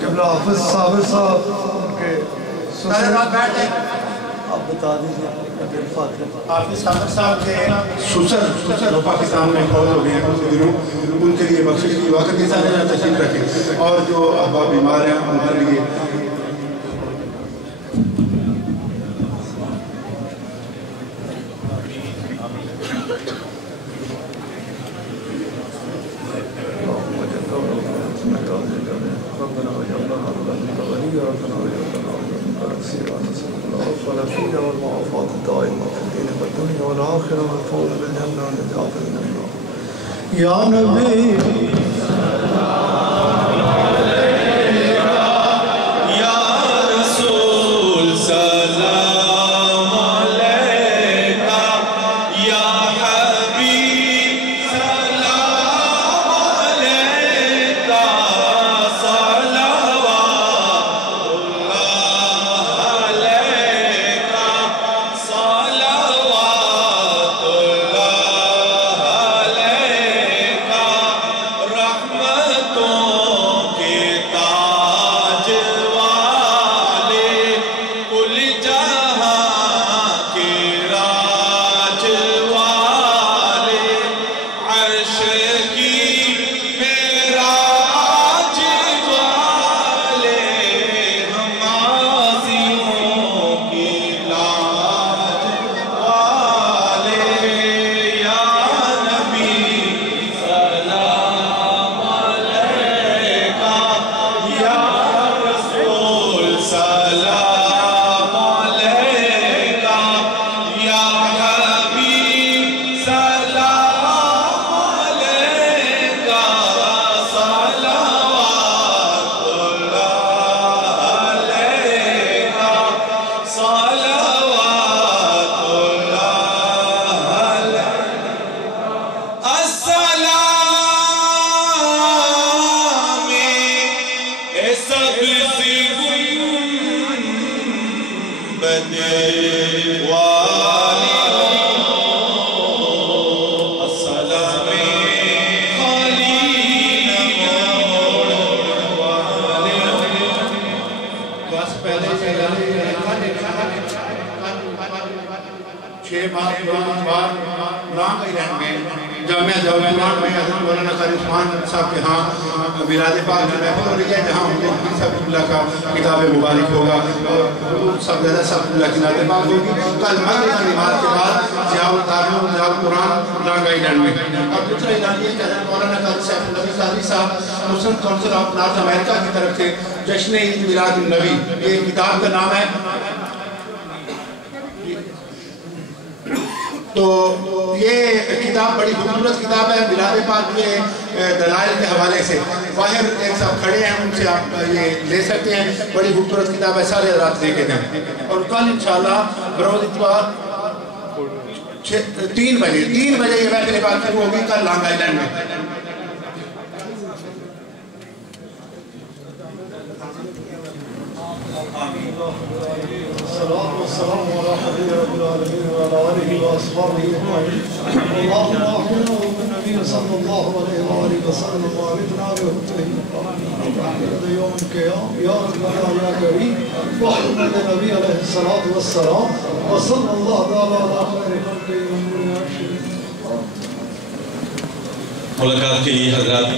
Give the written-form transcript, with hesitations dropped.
قبلہ حافظ صابر صاحب کے آپ بتا دیجیے حافظ صابر صاحب کے سسر پاکستان میں فوت ہو گئے ہیں کچھ دنوں، ان کے لیے بخشش کی وقت کے ساتھ تشریف رکھیں، اور جو احباب بیمار ہیں ان کے لیے والعافية والمعافاة الدائمة في الدين والدنيا والآخرة والفوز بالجنة والنجاة من النار يا نبي جامعہ جوانان میں حضرت مولانا قاری عثمان صاحب کے ہاں میلاد پاک جو محفل ہو رہی ہے، جہاں حضرت پیر صاحب اللہ کا کتاب مبارک ہوگا، حضور صاحب اللہ کی نعت پاک ہوگی کل مغرب کی نماز کے بعد ضیاء التعلیم ضیاء القرآن لانگ آئی لینڈ میں۔ اب دوسرا اعلان یہ کہ حضرت مولانا قاری سیف النبی قادری صاحب مسلم کونسل آف نارتھ امریکہ کی طرف سے جشن عید میلاد النبی، یہ کتاب کا نام ہے، تو یہ کتاب بڑی خوبصورت کتاب ہے میلاد پاک کے دلائل کے حوالے سے، باہر ایک صاحب کھڑے ہیں ان سے آپ یہ لے سکتے ہیں، بڑی خوبصورت کتاب ہے، سارے رات دیکھے دیں۔ اور کل انشاءاللہ بروز اتوار 3 بجے یہ محفل پاک شروع ہوگی کل لانگ آئی لینڈ میں۔ الصلاة والسلام على حبيب رب العالمين وعلى آله وأصحابه أجمعين اللهم أحينا بالنبي صلى الله عليه وآله وسلم وعرفنا بهديه وعند يوم القيامة يا ربنا يا كريم وحمد النبي عليه الصلاة والسلام وصلى الله تعالى على خير خلقه ونور عرشه۔ ملاقات کے لیے حضرات